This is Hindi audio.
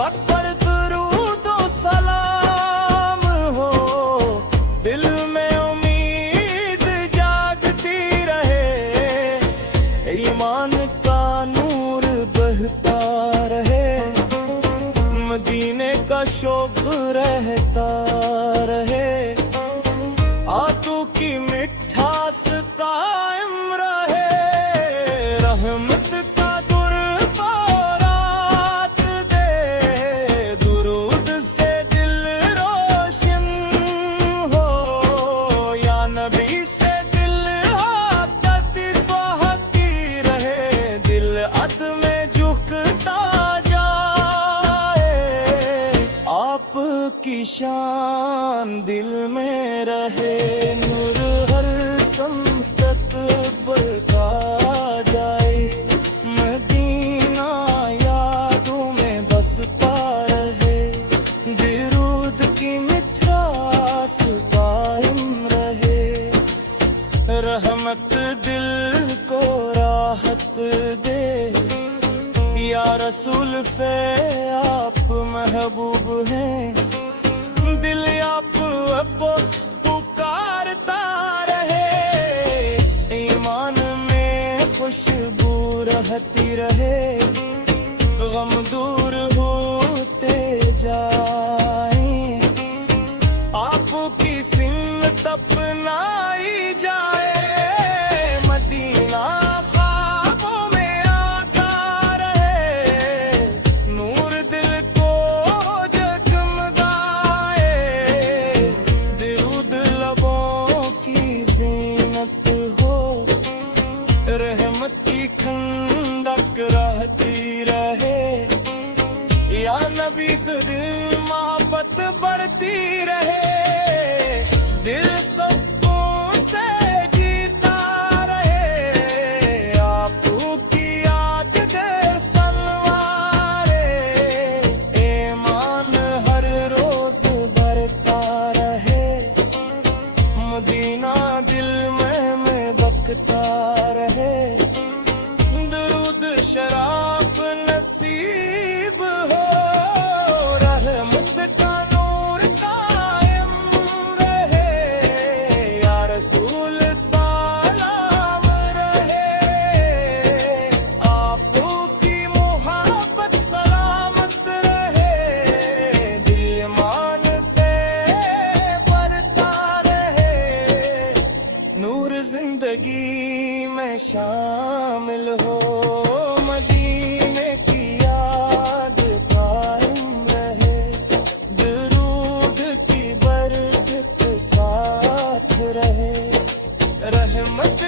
अकबर दुरूदो सलाम हो, दिल में उम्मीद जागती रहे, ईमान का नूर बहता रहे, मदीने का शौक रहता रहे, आंसू की मिठास कायम रहे, रहमत का दुर्बारात दे, दुरूद से दिल रोशन हो, या नबी से दिल आकत बहती रहे, दिल अद में झुकता जाए, आपकी शान दिल में रहे, नूर हर संतत बरका जाए, मदीना यादों में बसता रहे, दुरूद की मिठास कायम रहे, रहमत दिल को राहत दे, या रसूल फे आप महबूब हैं, दिल आप पुकारता रहे, ईमान में खुशबू रहती रहे, गम दूर होते जाए, आपकी सिमत अपनाई जाए, मदीना ख्वाबों में आता रहे, नूर दिल को जगमगाए, दुरूद लबों की ज़ीनत हो, रहमत की खंडक रहती रहे, या नबी से दिल मोहब्बत बढ़ती रहे, दिल सबकों से जीता रहे, आपकी याद दे सलवारे, ईमान हर रोज बढ़ता रहे, मदीना दिल में बकता रहे, दुरूद शराफ नसीब हो, रहमत का नूर कायम रहे, या रसूल सलाम रहे, आपकी मोहब्बत सलामत रहे, दिल मान से बढ़ता रहे, नूर जिंदगी में शामिल हो, मदीने की याद कायम रहे, दुरूद की बरकत साथ रहे, रहमत